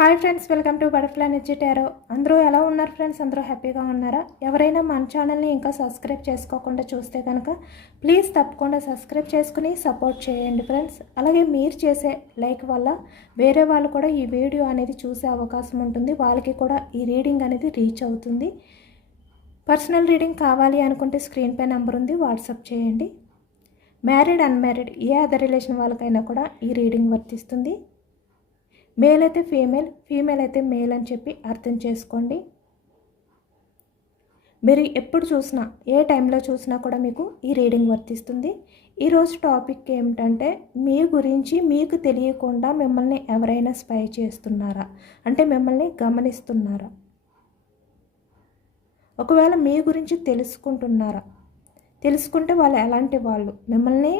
Hi friends, welcome to butterfly energy tarot. అందరూ ఎలా ఉన్నారు ఫ్రెండ్స్? అందరూ హ్యాపీగా ఉన్నారా? ఎవరైనా మన ఛానల్ని ఇంకా సబ్స్క్రైబ్ చేసుకోకుండా చూస్తే కనుక ప్లీజ్ తప్పకుండా సబ్స్క్రైబ్ చేసుకుని సపోర్ట్ చేయండి ఫ్రెండ్స్. అలాగే మీరు చేసే లైక్ వల్ల వేరే వాళ్ళు కూడా ఈ వీడియో అనేది చూసే అవకాశం ఉంటుంది. వాళ్ళకి కూడా ఈ రీడింగ్ అనేది రీచ్ అవుతుంది. పర్సనల్ రీడింగ్ కావాలి అనుకుంటే స్క్రీన్పై నెంబర్ ఉంది, వాట్సాప్ చేయండి. మ్యారీడ్ అన్మ్యారీడ్ ఏ అదర్ రిలేషన్ వాళ్ళకైనా కూడా ఈ రీడింగ్ వర్తిస్తుంది. మేల్ అయితే ఫీమేల్, ఫీమేల్ అయితే మేల్ అని చెప్పి అర్థం చేసుకోండి. మీరు ఎప్పుడు చూసినా ఏ టైంలో చూసినా కూడా మీకు ఈ రీడింగ్ వర్తిస్తుంది. ఈరోజు టాపిక్ ఏమిటంటే, మీ గురించి మీకు తెలియకుండా మిమ్మల్ని ఎవరైనా స్పై చేస్తున్నారా, అంటే మిమ్మల్ని గమనిస్తున్నారా? ఒకవేళ మీ గురించి తెలుసుకుంటున్నారా, తెలుసుకుంటే వాళ్ళు ఎలాంటి వాళ్ళు, మిమ్మల్ని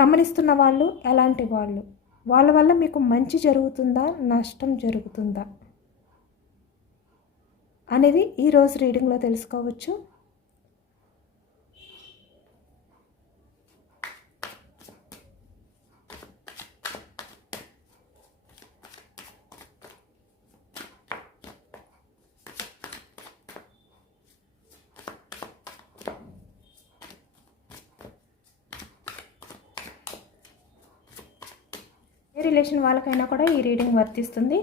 గమనిస్తున్న వాళ్ళు ఎలాంటి వాళ్ళు, వాళ్ళ వల్ల మీకు మంచి జరుగుతుందా, నష్టం జరుగుతుందా అనేది ఈరోజు రీడింగ్లో తెలుసుకోవచ్చు. ఏ రిలేషన్ వాళ్ళకైనా కూడా ఈ రీడింగ్ వర్తిస్తుంది.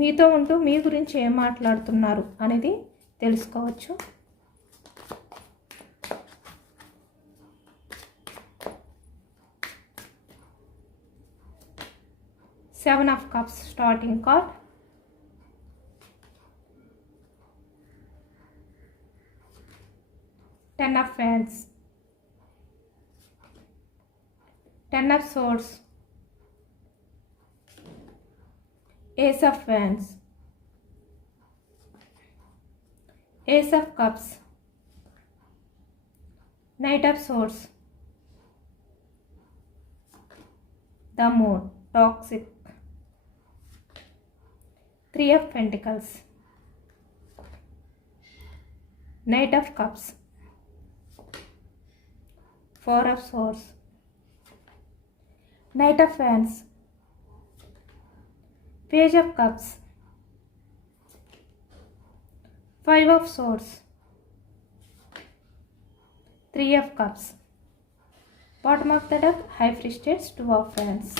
మీతో ఉంటూ మీ గురించి ఏం మాట్లాడుతున్నారు అనేది తెలుసుకోవచ్చు. Seven of cups starting card. Ten of Wands, Ten of Swords, Ace of Wands, Ace of Cups, Knight of Swords, the Moon, Toxic, Three of Pentacles, Knight of Cups, Four of Swords, Knight of Wands, Page of Cups, Five of Swords, Three of Cups. Bottom of the deck, High Priestess, Two of Wands.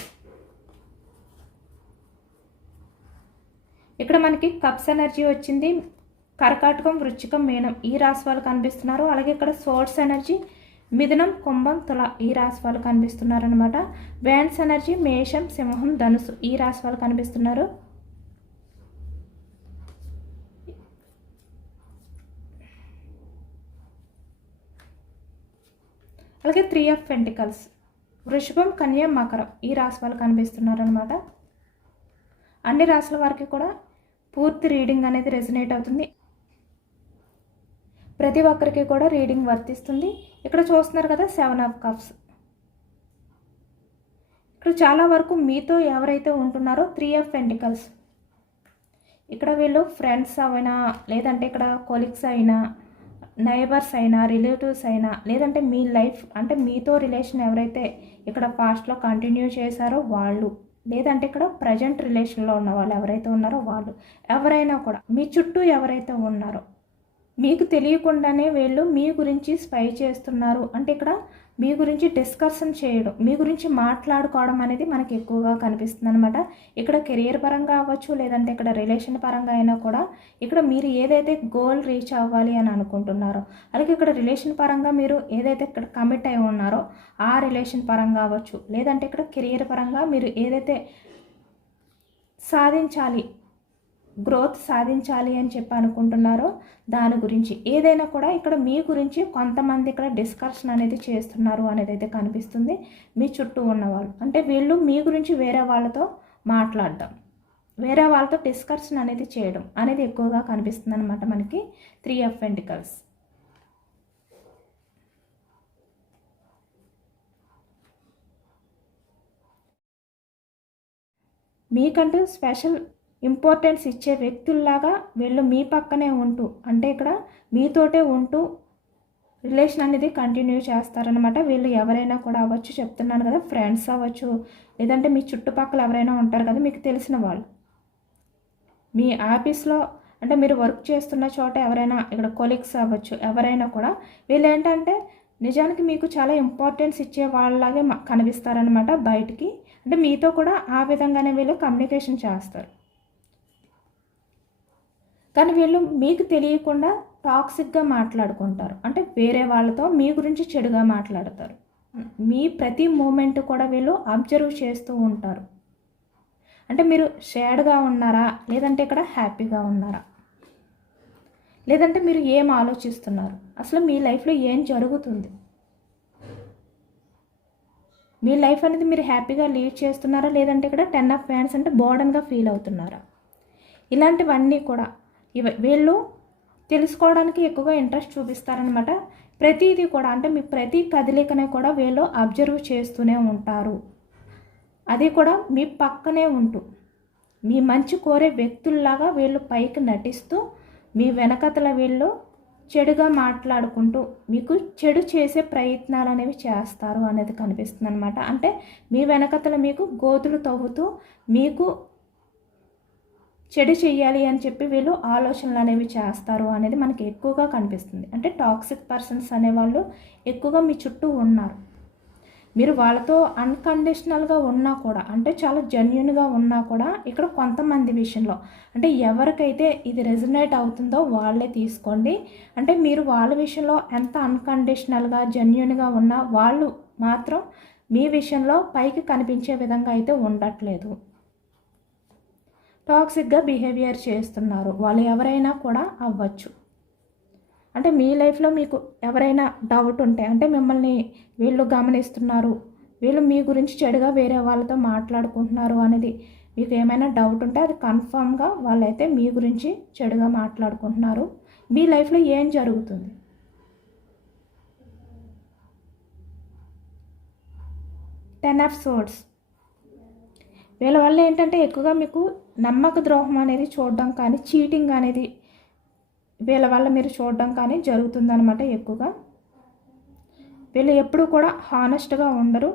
ఇక్కడ మనకి cups energy వచ్చింది. కర్కాటకం, వృశ్చికం, మీనం ఈ రాశి వాళ్ళు కనిపిస్తున్నారు. అలాగే ఇక్కడ సోర్స్ ఎనర్జీ మిథునం, కుంభం, తుల ఈ రాశి వాళ్ళు కనిపిస్తున్నారనమాట. వ్యాండ్స్ ఎనర్జీ మేషం, సింహం, ధనుసు ఈ రాశి వాళ్ళు కనిపిస్తున్నారు. అలాగే త్రీ ఆఫ్ పెంటికల్స్ వృషభం, కన్య, మకరం ఈ రాశి వాళ్ళు కనిపిస్తున్నారనమాట. అన్ని రాశుల వారికి కూడా పూర్తి రీడింగ్ అనేది రెజనేట్ అవుతుంది. ప్రతి ఒక్కరికి కూడా రీడింగ్ వర్తిస్తుంది. ఇక్కడ చూస్తున్నారు కదా, సెవెన్ ఆఫ్ కప్స్. ఇక్కడ చాలా వరకు మీతో ఎవరైతే ఉంటున్నారో త్రీ ఆఫ్ పెంటికల్స్. ఇక్కడ వీళ్ళు ఫ్రెండ్స్ అయినా, లేదంటే ఇక్కడ కొలీగ్స్ అయినా, నైబర్స్ అయినా, రిలేటివ్స్ అయినా, లేదంటే మీ లైఫ్ అంటే మీతో రిలేషన్ ఎవరైతే ఇక్కడ పాస్ట్లో కంటిన్యూ చేశారో వాళ్ళు, లేదంటే ఇక్కడ ప్రజెంట్ రిలేషన్లో ఉన్న వాళ్ళు ఎవరైతే ఉన్నారో వాళ్ళు, ఎవరైనా కూడా మీ చుట్టూ ఎవరైతే ఉన్నారో మీకు తెలియకుండానే వీళ్ళు మీ గురించి స్పై చేస్తున్నారు. అంటే ఇక్కడ మీ గురించి డిస్కషన్ చేయడం, మీ గురించి మాట్లాడుకోవడం అనేది మనకి ఎక్కువగా కనిపిస్తుంది అనమాట. ఇక్కడ కెరియర్ పరంగా అవ్వచ్చు, లేదంటే ఇక్కడ రిలేషన్ పరంగా అయినా కూడా ఇక్కడ మీరు ఏదైతే గోల్ రీచ్ అవ్వాలి అని అనుకుంటున్నారో, అలాగే ఇక్కడ రిలేషన్ పరంగా మీరు ఏదైతే ఇక్కడ కమిట్ అయి ఉన్నారో ఆ రిలేషన్ పరంగా అవ్వచ్చు, లేదంటే ఇక్కడ కెరియర్ పరంగా మీరు ఏదైతే సాధించాలి, గ్రోత్ సాధించాలి అని చెప్పి అనుకుంటున్నారో దాని గురించి ఏదైనా కూడా ఇక్కడ మీ గురించి కొంతమంది ఇక్కడ డిస్కషన్ అనేది చేస్తున్నారు అనేది అయితే కనిపిస్తుంది. మీ చుట్టూ ఉన్నవాళ్ళు అంటే వీళ్ళు మీ గురించి వేరే వాళ్ళతో మాట్లాడడం, వేరే వాళ్ళతో డిస్కషన్ అనేది చేయడం అనేది ఎక్కువగా కనిపిస్తుంది అనమాట మనకి. Three of pentacles. మీకంటూ స్పెషల్ ఇంపార్టెన్స్ ఇచ్చే వ్యక్తుల్లాగా వీళ్ళు మీ పక్కనే ఉంటూ, అంటే ఇక్కడ మీతోటే ఉంటూ రిలేషన్ అనేది కంటిన్యూ చేస్తారనమాట. వీళ్ళు ఎవరైనా కూడా అవ్వచ్చు, చెప్తున్నాను కదా, ఫ్రెండ్స్ అవ్వచ్చు, లేదంటే మీ చుట్టుపక్కల ఎవరైనా ఉంటారు కదా మీకు తెలిసిన వాళ్ళు. మీ ఆఫీస్లో అంటే మీరు వర్క్ చేస్తున్న చోట ఎవరైనా ఇక్కడ కొలీగ్స్ అవ్వచ్చు, ఎవరైనా కూడా వీళ్ళు ఏంటంటే నిజానికి మీకు చాలా ఇంపార్టెన్స్ ఇచ్చే వాళ్ళలాగే కనిపిస్తారనమాట బయటికి. అంటే మీతో కూడా ఆ విధంగానే వీళ్ళు కమ్యూనికేషన్ చేస్తారు. కానీ వీళ్ళు మీకు తెలియకుండా టాక్సిక్గా మాట్లాడుకుంటారు. అంటే వేరే వాళ్ళతో మీ గురించి చెడుగా మాట్లాడతారు. మీ ప్రతి మూమెంట్ కూడా వీళ్ళు అబ్జర్వ్ చేస్తూ ఉంటారు. అంటే మీరు షేడ్గా ఉన్నారా, లేదంటే ఇక్కడ హ్యాపీగా ఉన్నారా, లేదంటే మీరు ఏం ఆలోచిస్తున్నారు, అసలు మీ లైఫ్లో ఏం జరుగుతుంది, మీ లైఫ్ అనేది మీరు హ్యాపీగా లీడ్ చేస్తున్నారా, లేదంటే ఇక్కడ 10 ఆఫ్ వ్యాండ్స్ అంటే బోర్డన్గా ఫీల్ అవుతున్నారా, ఇలాంటివన్నీ కూడా వీళ్ళు తెలుసుకోవడానికి ఎక్కువగా ఇంట్రెస్ట్ చూపిస్తారనమాట. ప్రతిదీ కూడా అంటే మీ ప్రతి కదలికనే కూడా వీళ్ళు అబ్జర్వ్ చేస్తూనే ఉంటారు. అది కూడా మీ పక్కనే ఉంటూ మీ మంచి కోరే వ్యక్తుల్లాగా వీళ్ళు పైకి నటిస్తూ మీ వెనకతల వీళ్ళు చెడుగా మాట్లాడుకుంటూ మీకు చెడు చేసే ప్రయత్నాలు అనేవి చేస్తారు అనేది కనిపిస్తుంది అనమాట. అంటే మీ వెనకతల మీకు గోతులు తవ్వుతూ మీకు చెడు చెయ్యాలి అని చెప్పి వీళ్ళు ఆలోచనలు అనేవి చేస్తారు అనేది మనకి ఎక్కువగా కనిపిస్తుంది. అంటే టాక్సిక్ పర్సన్స్ అనేవాళ్ళు ఎక్కువగా మీ చుట్టూ ఉన్నారు. మీరు వాళ్ళతో అన్కండిషనల్గా ఉన్నా కూడా, అంటే చాలా జెన్యున్గా ఉన్నా కూడా, ఇక్కడ కొంతమంది విషయంలో అంటే ఎవరికైతే ఇది రెజనేట్ అవుతుందో వాళ్ళే తీసుకోండి. అంటే మీరు వాళ్ళ విషయంలో ఎంత అన్కండిషనల్గా జెన్యున్గా ఉన్నా వాళ్ళు మాత్రం మీ విషయంలో పైకి కనిపించే విధంగా అయితే ఉండట్లేదు. టాక్సిక్గా బిహేవియర్ చేస్తున్నారు. వాళ్ళు ఎవరైనా కూడా అవ్వచ్చు. అంటే మీ లైఫ్లో మీకు ఎవరైనా డౌట్ ఉంటే, అంటే మిమ్మల్ని వీళ్ళు గమనిస్తున్నారు, వీళ్ళు మీ గురించి చెడుగా వేరే వాళ్ళతో మాట్లాడుకుంటున్నారు అనేది మీకు ఏమైనా డౌట్ ఉంటే అది కన్ఫామ్గా వాళ్ళైతే మీ గురించి చెడుగా మాట్లాడుకుంటున్నారు. మీ లైఫ్లో ఏం జరుగుతుంది? 10 ఆఫ్ సోర్డ్స్. వీళ్ళ వల్ల ఏంటంటే ఎక్కువగా మీకు నమ్మక ద్రోహం అనేది చూడడం కానీ, చీటింగ్ అనేది వీళ్ళ వల్ల మీరు చూడడం కానీ జరుగుతుందన్నమాట. ఎక్కువగా వీళ్ళు ఎప్పుడు కూడా హానెస్ట్గా ఉండరు.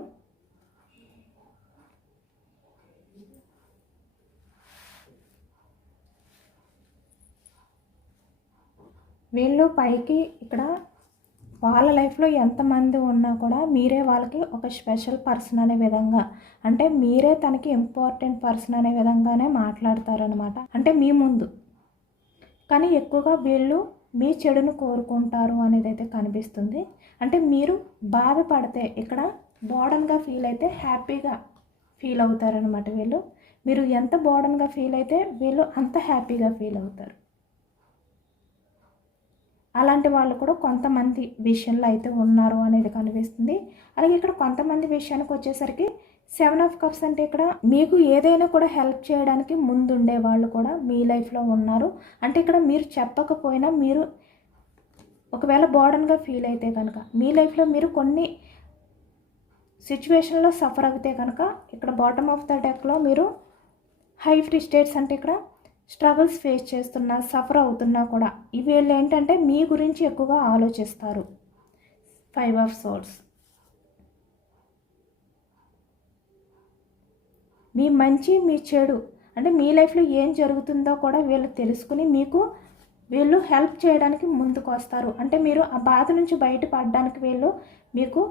వీళ్ళు పైకి ఇక్కడ వాళ్ళ లైఫ్లో ఎంతమంది ఉన్నా కూడా మీరే వాళ్ళకి ఒక స్పెషల్ పర్సన్ అనే విధంగా, అంటే మీరే తనకి ఇంపార్టెంట్ పర్సన్ అనే విధంగానే మాట్లాడతారనమాట. అంటే మీ ముందు. కానీ ఎక్కువగా వీళ్ళు మీ చెడును కోరుకుంటారు అనేది అయితే కనిపిస్తుంది. అంటే మీరు బాధపడితే ఇక్కడ బోర్డన్గా ఫీల్ అయితే హ్యాపీగా ఫీల్ అవుతారనమాట వీళ్ళు. మీరు ఎంత బోర్డన్గా ఫీల్ అయితే వీళ్ళు అంత హ్యాపీగా ఫీల్ అవుతారు. అలాంటి వాళ్ళు కూడా కొంతమంది విషయంలో అయితే ఉన్నారు అనేది కనిపిస్తుంది. అలాగే ఇక్కడ కొంతమంది విషయానికి వచ్చేసరికి 7 ఆఫ్ కప్స్ అంటే ఇక్కడ మీకు ఏదైనా కూడా హెల్ప్ చేయడానికి ముందుండే వాళ్ళు కూడా మీ లైఫ్లో ఉన్నారు. అంటే ఇక్కడ మీరు చెప్పకపోయినా మీరు ఒకవేళ బోర్డన్గా ఫీల్ అయితే కనుక మీ లైఫ్లో మీరు కొన్ని సిచ్యువేషన్లో సఫర్ అవుతే కనుక ఇక్కడ బాటమ్ ఆఫ్ ద డెక్లో మీరు హై ఫ్రస్ట్రేట్స్ అంటే ఇక్కడ స్ట్రగుల్స్ ఫేస్ చేస్తున్నా, సఫర్ అవుతున్నా కూడా వీళ్ళు ఏంటంటే మీ గురించి ఎక్కువగా ఆలోచిస్తారు. 5 ఆఫ్ సోర్డ్స్. మీ మంచి మీ చెడు అంటే మీ లైఫ్లో ఏం జరుగుతుందో కూడా వీళ్ళు తెలుసుకుని మీకు వీళ్ళు హెల్ప్ చేయడానికి ముందుకు వస్తారు. అంటే మీరు ఆ బాధ నుంచి బయటపడడానికి వీళ్ళు మీకు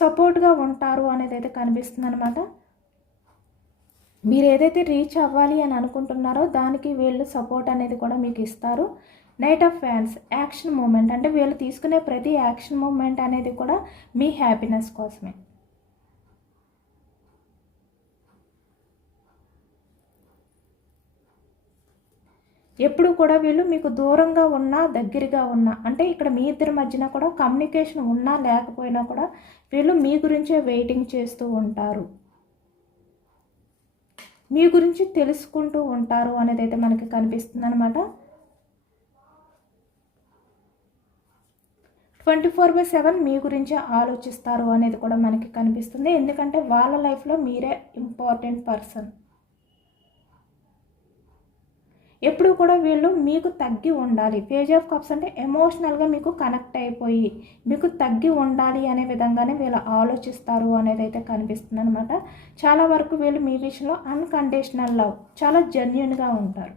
సపోర్ట్గా ఉంటారు అనేది అయితే కనిపిస్తుంది అనమాట. మీరు ఏదైతే రీచ్ అవ్వాలి అని అనుకుంటున్నారో దానికి వీళ్ళు సపోర్ట్ అనేది కూడా మీకు ఇస్తారు. Night of fans. Action moment అంటే వీళ్ళు తీసుకునే ప్రతి యాక్షన్ మూమెంట్ అనేది కూడా మీ హ్యాపీనెస్ కోసమే. ఎప్పుడు కూడా వీళ్ళు మీకు దూరంగా ఉన్నా దగ్గరగా ఉన్నా, అంటే ఇక్కడ మీ ఇద్దరి మధ్యన కూడా కమ్యూనికేషన్ ఉన్నా లేకపోయినా కూడా వీళ్ళు మీ గురించే వెయిటింగ్ చేస్తూ ఉంటారు, మీ గురించి తెలుసుకుంటూ ఉంటారు అనేది అయితే మనకి కనిపిస్తుంది అనమాట. 24/7 మీ గురించి ఆలోచిస్తారు అనేది కూడా మనకి కనిపిస్తుంది. ఎందుకంటే వాళ్ళ లైఫ్లో మీరే ఇంపార్టెంట్ పర్సన్. ఎప్పుడు కూడా వీళ్ళు మీకు తగ్గి ఉండాలి. పేజ్ ఆఫ్ కప్స్ అంటే ఎమోషనల్గా మీకు కనెక్ట్ అయిపోయి మీకు తగ్గి ఉండాలి అనే విధంగానే వీళ్ళు ఆలోచిస్తారు అనేది అయితే కనిపిస్తుంది అనమాట. చాలా వరకు వీళ్ళు మీ విషయంలో అన్కండిషనల్ లవ్, చాలా జెన్యూన్గా ఉంటారు.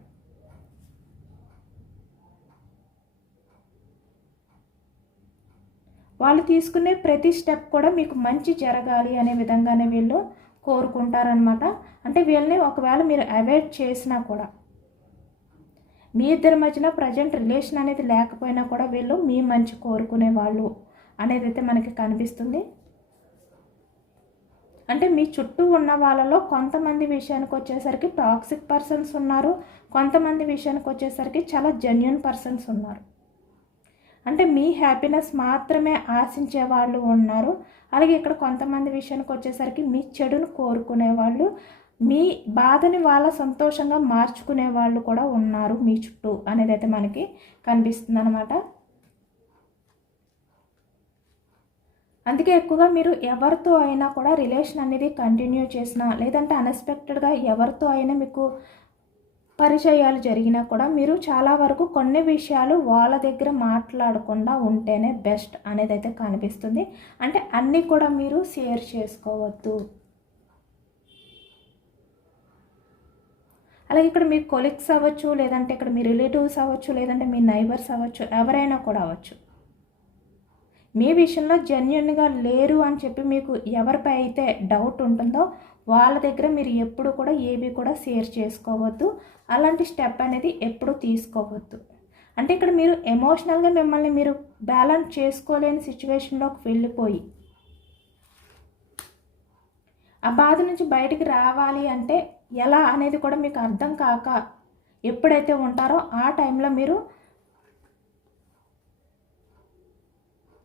వాళ్ళు తీసుకునే ప్రతి స్టెప్ కూడా మీకు మంచి జరగాలి అనే విధంగానే వీళ్ళు కోరుకుంటారనమాట. అంటే వీళ్ళని ఒకవేళ మీరు అవాయిడ్ చేసినా కూడా, మీ ఇద్దరి మధ్యన ప్రజెంట్ రిలేషన్ అనేది లేకపోయినా కూడా వీళ్ళు మీ మంచి కోరుకునే వాళ్ళు అనేది అయితే మనకి కనిపిస్తుంది. అంటే మీ చుట్టూ ఉన్న వాళ్ళలో కొంతమంది విషయానికి వచ్చేసరికి టాక్సిక్ పర్సన్స్ ఉన్నారు, కొంతమంది విషయానికి వచ్చేసరికి చాలా జెన్యూన్ పర్సన్స్ ఉన్నారు. అంటే మీ హ్యాపీనెస్ మాత్రమే ఆశించే వాళ్ళు ఉన్నారు. అలాగే ఇక్కడ కొంతమంది విషయానికి వచ్చేసరికి మీ చెడును కోరుకునే వాళ్ళు, మీ బాధని వాళ్ళ సంతోషంగా మార్చుకునే వాళ్ళు కూడా ఉన్నారు మీ చుట్టూ అనేది అయితే మనకి కనిపిస్తుంది అనమాట. అందుకే ఎక్కువగా మీరు ఎవరితో అయినా కూడా రిలేషన్ అనేది కంటిన్యూ చేసినా, లేదంటే అన్ఎక్స్పెక్టెడ్గా ఎవరితో అయినా మీకు పరిచయాలు జరిగినా కూడా మీరు చాలా వరకు కొన్ని విషయాలు వాళ్ళ దగ్గర మాట్లాడకుండా ఉంటేనే బెస్ట్ అనేది అయితే కనిపిస్తుంది. అంటే అన్నీ కూడా మీరు షేర్ చేసుకోవద్దు. అలాగే ఇక్కడ మీ కొలీగ్స్ అవ్వచ్చు, లేదంటే ఇక్కడ మీ రిలేటివ్స్ అవ్వచ్చు, లేదంటే మీ నైబర్స్ అవ్వచ్చు, ఎవరైనా కూడా అవ్వచ్చు, మీ విషయంలో జెన్యున్గా లేరు అని చెప్పి మీకు ఎవరిపై అయితే డౌట్ ఉంటుందో వాళ్ళ దగ్గర మీరు ఎప్పుడు కూడా ఏవి కూడా షేర్ చేసుకోవద్దు. అలాంటి స్టెప్ అనేది ఎప్పుడు తీసుకోవద్దు. అంటే ఇక్కడ మీరు ఎమోషనల్గా మిమ్మల్ని మీరు బ్యాలెన్స్ చేసుకోలేని సిచ్యువేషన్లోకి వెళ్ళిపోయి ఆ బాధ నుంచి బయటికి రావాలి అంటే ఎలా అనేది కూడా మీకు అర్థం కాక ఎప్పుడైతే ఉంటారో ఆ టైంలో మీరు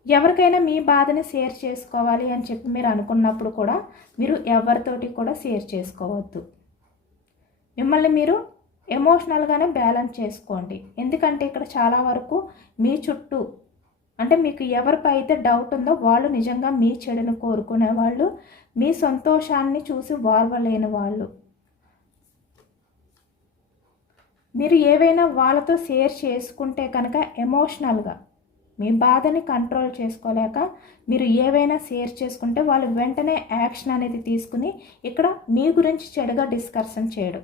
ఎవరికైనా మీ బాధని షేర్ చేసుకోవాలి అని చెప్పి మీరు అనుకున్నప్పుడు కూడా మీరు ఎవరితోటి కూడా షేర్ చేసుకోవద్దు. మిమ్మల్ని మీరు ఎమోషనల్గానే బ్యాలెన్స్ చేసుకోండి. ఎందుకంటే ఇక్కడ చాలా వరకు మీ చుట్టూ అంటే మీకు ఎవరిపై అయితే డౌట్ ఉందో వాళ్ళు నిజంగా మీ చెడును కోరుకునే వాళ్ళు, మీ సంతోషాన్ని చూసి వార్వలేని వాళ్ళు. మీరు ఏవైనా వాళ్ళతో షేర్ చేసుకుంటే కనుక ఎమోషనల్గా మీ బాధని కంట్రోల్ చేసుకోలేక మీరు ఏవైనా షేర్ చేసుకుంటే వాళ్ళు వెంటనే యాక్షన్ అనేది తీసుకుని ఇక్కడ మీ గురించి చెడుగా డిస్కషన్ చేయడం,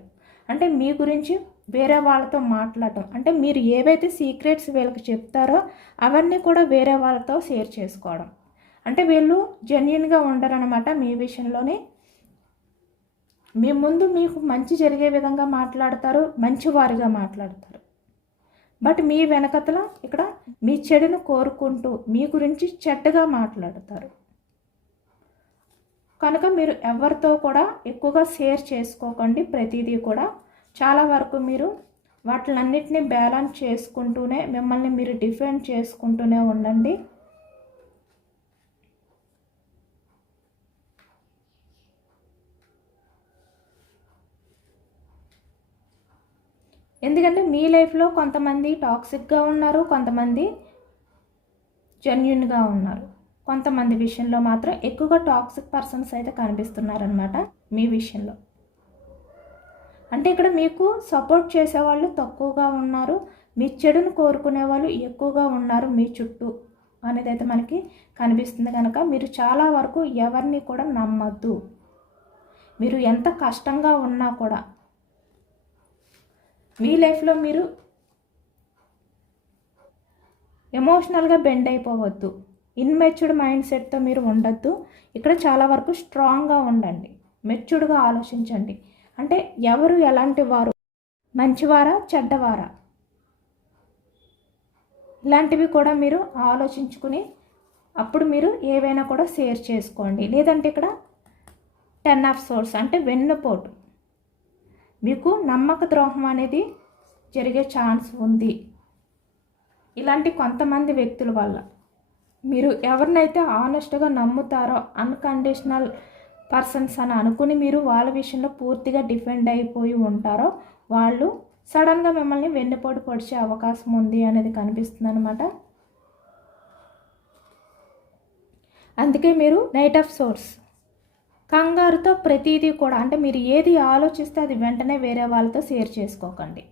అంటే మీ గురించి వేరే వాళ్ళతో మాట్లాడటం, అంటే మీరు ఏవైతే సీక్రెట్స్ వీళ్ళకి చెప్తారో అవన్నీ కూడా వేరే వాళ్ళతో షేర్ చేసుకోవడం. అంటే వీళ్ళు జెన్యున్గా ఉండరనమాట. మీ విషయంలోనే మీ ముందు మీకు మంచి జరిగే విధంగా మాట్లాడతారు, మంచివారిగా మాట్లాడతారు. బట్ మీ వెనకతల ఇక్కడ మీ చెడును కోరుకుంటూ మీ గురించి చెడ్డగా మాట్లాడతారు. కనుక మీరు ఎవరితో కూడా ఎక్కువగా షేర్ చేసుకోకండి. ప్రతిదీ కూడా చాలా వరకు మీరు వాటిలన్నిటినీ బ్యాలెన్స్ చేసుకుంటూనే మిమ్మల్ని మీరు డిఫెండ్ చేసుకుంటూనే ఉండండి. ఎందుకంటే మీ లైఫ్లో కొంతమంది టాక్సిక్గా ఉన్నారు, కొంతమంది జెన్యున్గా ఉన్నారు. కొంతమంది విషయంలో మాత్రం ఎక్కువగా టాక్సిక్ పర్సన్స్ అయితే కనిపిస్తున్నారనమాట మీ విషయంలో. అంటే ఇక్కడ మీకు సపోర్ట్ చేసేవాళ్ళు తక్కువగా ఉన్నారు, మీ చెడును కోరుకునే వాళ్ళు ఎక్కువగా ఉన్నారు మీ చుట్టూ అనేది అయితే మనకి కనిపిస్తుంది. కనుక మీరు చాలా వరకు ఎవరిని కూడా నమ్మద్దు. మీరు ఎంత కష్టంగా ఉన్నా కూడా మీ లైఫ్లో మీరు ఎమోషనల్గా బెండ్ అయిపోవద్దు. ఇన్మెచ్యూర్డ్ మైండ్ సెట్తో మీరు ఉండొద్దు. ఇక్కడ చాలా వరకు స్ట్రాంగ్గా ఉండండి, మెచ్యూర్డ్గా ఆలోచించండి. అంటే ఎవరు ఎలాంటి వారు, మంచివారా చెడ్డవారా, ఇలాంటివి కూడా మీరు ఆలోచించుకుని అప్పుడు మీరు ఏవైనా కూడా షేర్ చేసుకోండి. లేదంటే ఇక్కడ 10 ఆఫ్ సోర్స్ అంటే వెన్నుపోటు, మీకు నమ్మక ద్రోహం అనేది జరిగే ఛాన్స్ ఉంది. ఇలాంటి కొంతమంది వ్యక్తుల వల్ల మీరు ఎవరినైతే ఆనెస్ట్గా నమ్ముతారో, అన్కండిషనల్ పర్సన్స్ అని అనుకుని మీరు వాళ్ళ విషయంలో పూర్తిగా డిఫెండ్ అయిపోయి ఉంటారో వాళ్ళు సడన్గా మిమ్మల్ని వెన్నుపోటు పొడిచే అవకాశం ఉంది అనేది కనిపిస్తుంది అనమాట. అందుకే మీరు నైట్ ఆఫ్ సోర్స్ కంగారుతో ప్రతిదీ కూడా అంటే మీరు ఏది ఆలోచిస్తే అది వెంటనే వేరే వాళ్ళతో షేర్ చేసుకోకండి.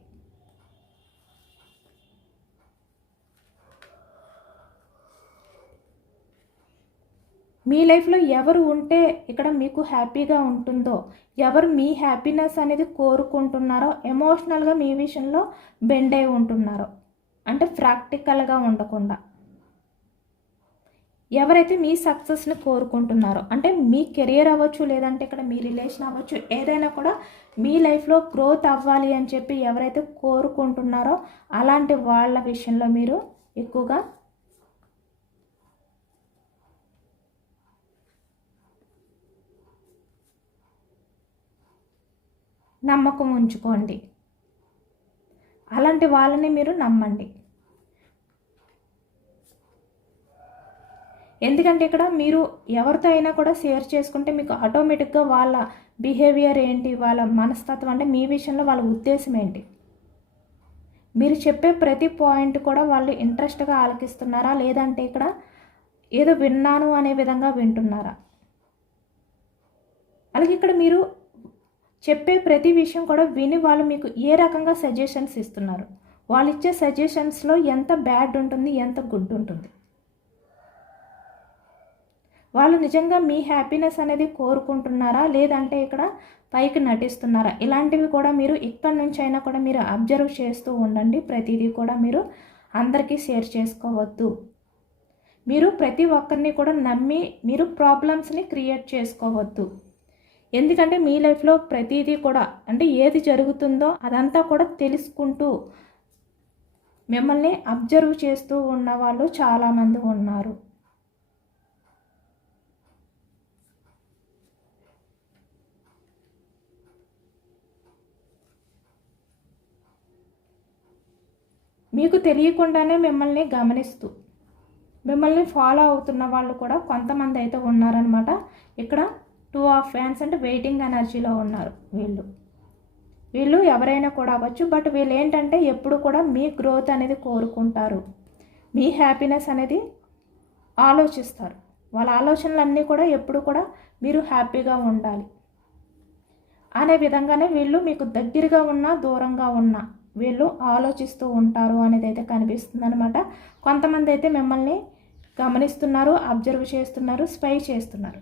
మీ లైఫ్లో ఎవరు ఉంటే ఇక్కడ మీకు హ్యాపీగా ఉంటుందో, ఎవరు మీ హ్యాపీనెస్ అనేది కోరుకుంటున్నారో, ఎమోషనల్గా మీ విషయంలో బెండ్ అయి ఉంటున్నారో, అంటే ప్రాక్టికల్గా ఉండకుండా ఎవరైతే మీ సక్సెస్ని కోరుకుంటున్నారో, అంటే మీ కెరియర్ అవ్వచ్చు, లేదంటే ఇక్కడ మీ రిలేషన్ అవ్వచ్చు, ఏదైనా కూడా మీ లైఫ్లో గ్రోత్ అవ్వాలి అని చెప్పి ఎవరైతే కోరుకుంటున్నారో అలాంటి వాళ్ళ విషయంలో మీరు ఎక్కువగా నమ్మకం ఉంచుకోండి. అలాంటి వాళ్ళని మీరు నమ్మండి. ఎందుకంటే ఇక్కడ మీరు ఎవరితో అయినా కూడా షేర్ చేసుకుంటే మీకు ఆటోమేటిక్గా వాళ్ళ బిహేవియర్ ఏంటి, వాళ్ళ మనస్తత్వం, అంటే మీ విషయంలో వాళ్ళ ఉద్దేశం ఏంటి, మీరు చెప్పే ప్రతి పాయింట్ కూడా వాళ్ళు ఇంట్రెస్ట్గా ఆలకిస్తున్నారా, లేదంటే ఇక్కడ ఏదో విన్నాను అనే విధంగా వింటున్నారా. అలాగే ఇక్కడ మీరు చెప్పే ప్రతి విషయం కూడా విని వాళ్ళు మీకు ఏ రకంగా సజెషన్స్ ఇస్తున్నారు, వాళ్ళు ఇచ్చే సజెషన్స్లో ఎంత బ్యాడ్ ఉంటుంది, ఎంత గుడ్ ఉంటుంది, వాళ్ళు నిజంగా మీ హ్యాపీనెస్ అనేది కోరుకుంటున్నారా, లేదంటే ఇక్కడ పైకి నటిస్తున్నారా. ఇలాంటివి కూడా మీరు ఇక్కడి నుంచి అయినా కూడా మీరు అబ్జర్వ్ చేస్తూ ఉండండి. ప్రతిదీ కూడా మీరు అందరికీ షేర్ చేసుకోవద్దు. మీరు ప్రతి ఒక్కరిని కూడా నమ్మి మీరు ప్రాబ్లమ్స్ని క్రియేట్ చేసుకోవద్దు. ఎందుకంటే మీ లైఫ్లో ప్రతిదీ కూడా, అంటే ఏది జరుగుతుందో అదంతా కూడా తెలుసుకుంటూ మిమ్మల్ని అబ్జర్వ్ చేస్తూ ఉన్న వాళ్ళు చాలామంది ఉన్నారు. మీకు తెలియకుండానే మిమ్మల్ని గమనిస్తూ మిమ్మల్ని ఫాలో అవుతున్న వాళ్ళు కూడా కొంతమంది అయితే ఉన్నారనమాట. ఇక్కడ 2 ఆఫ్ ఫ్యాన్స్ అంటే వెయిటింగ్ ఎనర్జీలో ఉన్నారు వీళ్ళు ఎవరైనా కూడా అవ్వచ్చు. బట్ వీళ్ళు ఏంటంటే ఎప్పుడు కూడా మీ గ్రోత్ అనేది కోరుకుంటారు, మీ హ్యాపీనెస్ అనేది ఆలోచిస్తారు. వాళ్ళ ఆలోచనలన్నీ కూడా ఎప్పుడు కూడా మీరు హ్యాపీగా ఉండాలి అనే విధంగానే వీళ్ళు మీకు దగ్గరగా ఉన్నా దూరంగా ఉన్నా వీళ్ళు ఆలోచిస్తూ ఉంటారు అనేది అయితే కనిపిస్తుంది అనమాట. కొంతమంది అయితే మిమ్మల్ని గమనిస్తున్నారు, అబ్జర్వ్ చేస్తున్నారు, స్పై చేస్తున్నారు.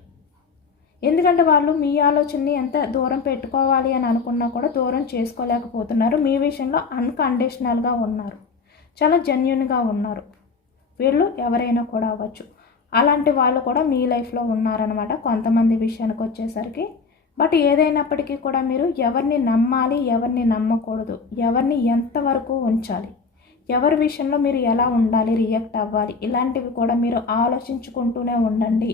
ఎందుకంటే వాళ్ళు మీ ఆలోచనని ఎంత దూరం పెట్టుకోవాలి అని అనుకున్నా కూడా దూరం చేసుకోలేకపోతున్నారు. మీ విషయంలో అన్కండిషనల్గా ఉన్నారు, చాలా జెన్యున్గా ఉన్నారు. వీళ్ళు ఎవరైనా కూడా అవ్వచ్చు. అలాంటి వాళ్ళు కూడా మీ లైఫ్లో ఉన్నారనమాట కొంతమంది విషయానికి వచ్చేసరికి. బట్ ఏదైనప్పటికీ కూడా మీరు ఎవరిని నమ్మాలి, ఎవరిని నమ్మకూడదు, ఎవరిని ఎంతవరకు ఉంచాలి, ఎవరి విషయంలో మీరు ఎలా ఉండాలి, రియాక్ట్ అవ్వాలి, ఇలాంటివి కూడా మీరు ఆలోచించుకుంటూనే ఉండండి.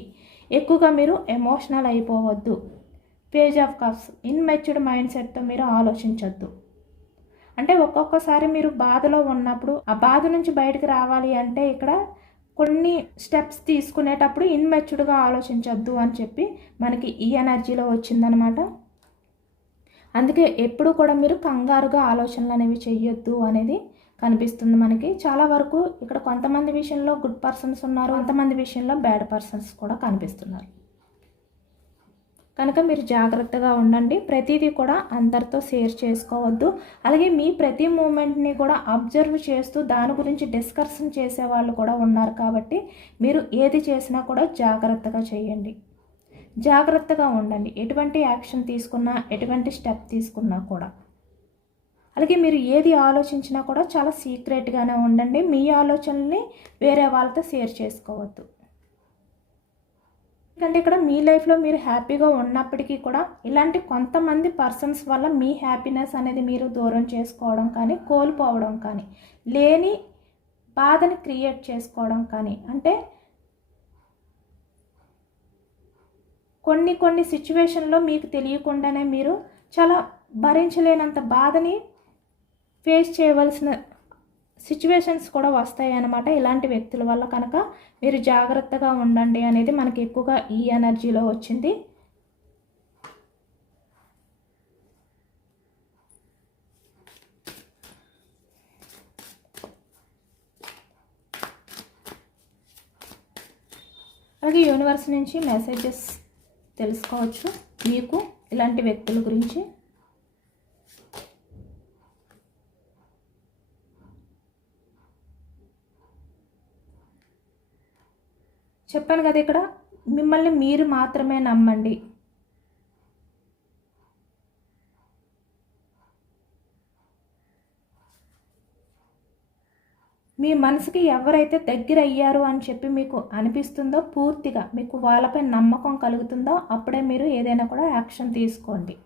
ఎక్కువగా మీరు ఎమోషనల్ అయిపోవద్దు. Page of cups, immatured mind సెట్తో మీరు ఆలోచించొద్దు. అంటే ఒక్కొక్కసారి మీరు బాధలో ఉన్నప్పుడు ఆ బాధ నుంచి బయటకు రావాలి అంటే ఇక్కడ కొన్ని స్టెప్స్ తీసుకునేటప్పుడు ఇన్మెచ్యూర్డ్గా ఆలోచించొద్దు అని చెప్పి మనకి ఈ ఎనర్జీలో వచ్చిందనమాట. అందుకే ఎప్పుడు కూడా మీరు కంగారుగా ఆలోచనలు అనేవి చెయ్యొద్దు అనేది కనిపిస్తుంది మనకి. చాలా వరకు ఇక్కడ కొంతమంది విషయంలో గుడ్ పర్సన్స్ ఉన్నారు, కొంతమంది విషయంలో బ్యాడ్ పర్సన్స్ కూడా కనిపిస్తున్నారు. కనుక మీరు జాగ్రత్తగా ఉండండి. ప్రతిదీ కూడా అందరితో షేర్ చేసుకోవద్దు. అలాగే మీ ప్రతి మూమెంట్ని కూడా అబ్జర్వ్ చేస్తూ దాని గురించి డిస్కషన్ చేసేవాళ్ళు కూడా ఉన్నారు. కాబట్టి మీరు ఏది చేసినా కూడా జాగ్రత్తగా చేయండి, జాగ్రత్తగా ఉండండి. ఎటువంటి యాక్షన్ తీసుకున్నా, ఎటువంటి స్టెప్ తీసుకున్నా కూడా. అలాగే మీరు ఏది ఆలోచించినా కూడా చాలా సీక్రెట్గానే ఉండండి. మీ ఆలోచనల్ని వేరే వాళ్ళతో షేర్ చేసుకోవద్దు. ఎందుకంటే ఇక్కడ మీ లైఫ్లో మీరు హ్యాపీగా ఉన్నప్పటికీ కూడా ఇలాంటి కొంతమంది పర్సన్స్ వల్ల మీ హ్యాపీనెస్ అనేది మీరు దూరం చేసుకోవడం కానీ, కోల్పోవడం కానీ, లేని బాధని క్రియేట్ చేసుకోవడం కానీ, అంటే కొన్ని సిచ్యువేషన్లో మీకు తెలియకుండానే మీరు చాలా భరించలేనంత బాధని ఫేస్ చేయవలసిన సిచ్యువేషన్స్ కూడా వస్తాయి అన్నమాట ఇలాంటి వ్యక్తుల వల్ల. కనుక మీరు జాగ్రత్తగా ఉండండి అనేది మనకి ఎక్కువగా ఈ ఎనర్జీలో వచ్చింది. అలాగే యూనివర్స్ నుంచి మెసేజెస్ తెలుసుకోవచ్చు మీకు ఇలాంటి వ్యక్తుల గురించి. చెప్పాను కదా, ఇక్కడ మిమ్మల్ని మీరు మాత్రమే నమ్మండి. మీ మనసుకి ఎవరైతే దగ్గర అయ్యారు అని చెప్పి మీకు అనిపిస్తుందో, పూర్తిగా మీకు వాళ్ళపై నమ్మకం కలుగుతుందో అప్పుడే మీరు ఏదైనా కూడా యాక్షన్ తీసుకోండి.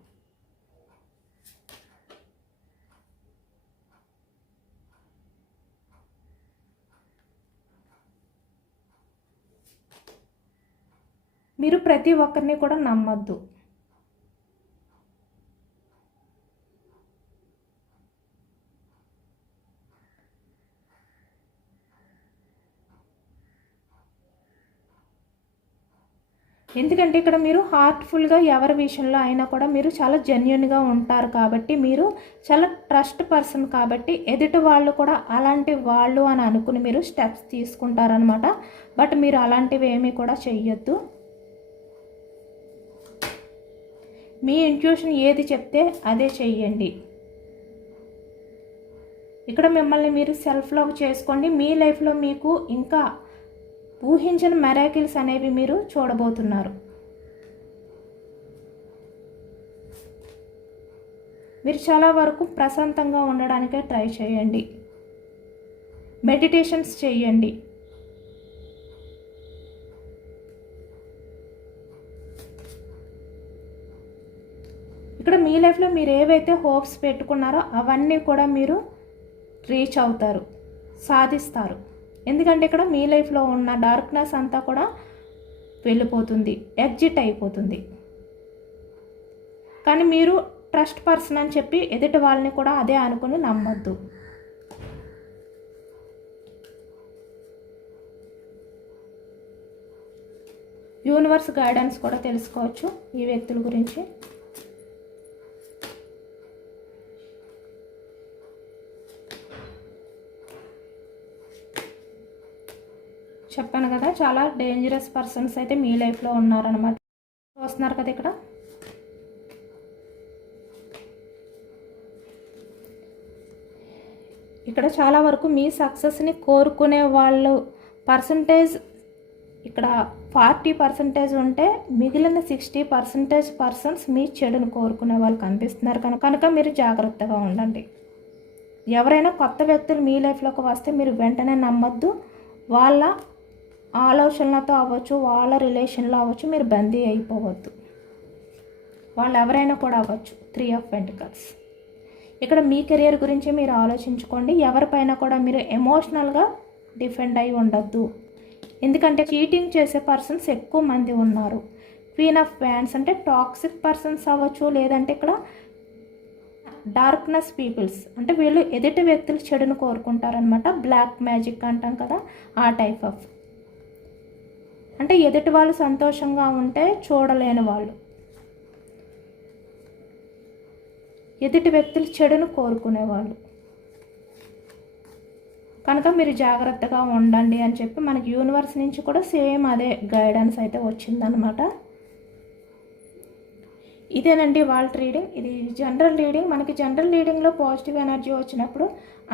మీరు ప్రతి ఒక్కరిని కూడా నమ్మొద్దు. ఎందుకంటే ఇక్కడ మీరు హార్ట్ఫుల్గా ఎవరి విషయంలో అయినా కూడా మీరు చాలా జెన్యున్గా ఉంటారు కాబట్టి, మీరు చాలా ట్రస్ట్ పర్సన్ కాబట్టి ఎదుటి వాళ్ళు కూడా అలాంటి వాళ్ళు అని అనుకుని మీరు స్టెప్స్ తీసుకుంటారనమాట. బట్ మీరు అలాంటివి ఏమీ కూడా చెయ్యొద్దు. మీ ఇంట్యూషన్ ఏది చెప్తే అదే చెయ్యండి. ఇక్కడ మిమ్మల్ని మీరు సెల్ఫ్ లవ్ చేసుకోండి. మీ లైఫ్లో మీకు ఇంకా ఊహించిన మిరాకిల్స్ అనేవి మీరు చూడబోతున్నారు. మీరు చాలా వరకు ప్రశాంతంగా ఉండడానికే ట్రై చేయండి. మెడిటేషన్స్ చేయండి. ఇక్కడ మీ లైఫ్లో మీరు ఏవైతే హోప్స్ పెట్టుకున్నారో అవన్నీ కూడా మీరు రీచ్ అవుతారు, సాధిస్తారు. ఎందుకంటే ఇక్కడ మీ లైఫ్లో ఉన్న డార్క్నెస్ అంతా కూడా వెళ్ళిపోతుంది, ఎగ్జిట్ అయిపోతుంది. కానీ మీరు ట్రస్ట్ పర్సన్ అని చెప్పి ఎదుటి వాళ్ళని కూడా అదే అనుకుని నమ్మొద్దు. యూనివర్స్ గైడెన్స్ కూడా తెలుసుకోవచ్చు ఈ వ్యక్తుల గురించి. చెప్పాను కదా, చాలా డేంజరస్ పర్సన్స్ అయితే మీ లైఫ్లో ఉన్నారనమాట. వస్తున్నారు కదా ఇక్కడ చాలా వరకు మీ సక్సెస్ని కోరుకునే వాళ్ళు పర్సంటేజ్ ఇక్కడ 40% ఉంటే మిగిలిన 60% పర్సన్స్ మీ చెడును కోరుకునే వాళ్ళు కనిపిస్తున్నారు. కనుక మీరు జాగ్రత్తగా ఉండండి. ఎవరైనా కొత్త వ్యక్తులు మీ లైఫ్లోకి వస్తే మీరు వెంటనే నమ్మొద్దు. వాళ్ళ ఆలోచనలతో అవ్వచ్చు, వాళ్ళ రిలేషన్లో అవ్వచ్చు, మీరు బందీ అయిపోవద్దు. వాళ్ళు ఎవరైనా కూడా అవ్వచ్చు. 3 of Pentacles. ఇక్కడ మీ కెరియర్ గురించి మీరు ఆలోచించుకోండి. ఎవరిపైన కూడా మీరు ఎమోషనల్గా డిఫెండ్ అయి ఉండొద్దు. ఎందుకంటే చీటింగ్ చేసే పర్సన్స్ ఎక్కువ మంది ఉన్నారు. క్వీన్ ఆఫ్ వ్యాండ్స్ అంటే టాక్సిక్ పర్సన్స్ అవ్వచ్చు, లేదంటే ఇక్కడ డార్క్నెస్ పీపుల్స్ అంటే వీళ్ళు ఎదుటి వ్యక్తులు చెడును కోరుకుంటారనమాట. బ్లాక్ మ్యాజిక్ అంటాం కదా, ఆ టైప్ ఆఫ్ అంటే ఎదుటి వాళ్ళు సంతోషంగా ఉంటే చూడలేని వాళ్ళు, ఎదుటి వ్యక్తులు చెడును కోరుకునేవాళ్ళు. కనుక మీరు జాగ్రత్తగా ఉండండి అని చెప్పి మనకి యూనివర్స్ నుంచి కూడా సేమ్ అదే గైడెన్స్ అయితే వచ్చిందనమాట. ఇదేనండి వాళ్ళ రీడింగ్. ఇది జనరల్ రీడింగ్. మనకి జనరల్ రీడింగ్లో పాజిటివ్ ఎనర్జీ వచ్చినప్పుడు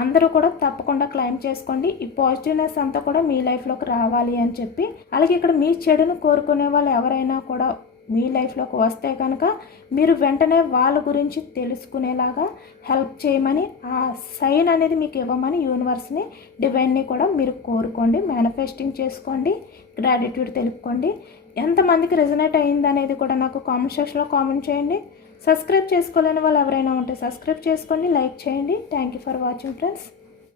అందరూ కూడా తప్పకుండా క్లైమ్ చేసుకోండి. ఈ పాజిటివ్నెస్ అంతా కూడా మీ లైఫ్లోకి రావాలి అని చెప్పి. అలాగే ఇక్కడ మీ చెడును కోరుకునే వాళ్ళు ఎవరైనా కూడా మీ లైఫ్లోకి వస్తే కనుక మీరు వెంటనే వాళ్ళ గురించి తెలుసుకునేలాగా హెల్ప్ చేయమని, ఆ సైన్ అనేది మీకు ఇవ్వమని యూనివర్స్ని, డివైన్ని కూడా మీరు కోరుకోండి. మేనిఫెస్టింగ్ చేసుకోండి, గ్రాటిట్యూడ్ తెలుపుకోండి. ఎంతమందికి రెజనేట్ అయ్యింది అనేది కూడా నాకు కామెంట్ సెక్షన్లో కామెంట్ చేయండి. సబ్స్క్రైబ్ చేసుకోలేని వాళ్ళు ఎవరైనా ఉంటే సబ్స్క్రైబ్ చేసుకోండి, లైక్ చేయండి. Thank you for watching friends.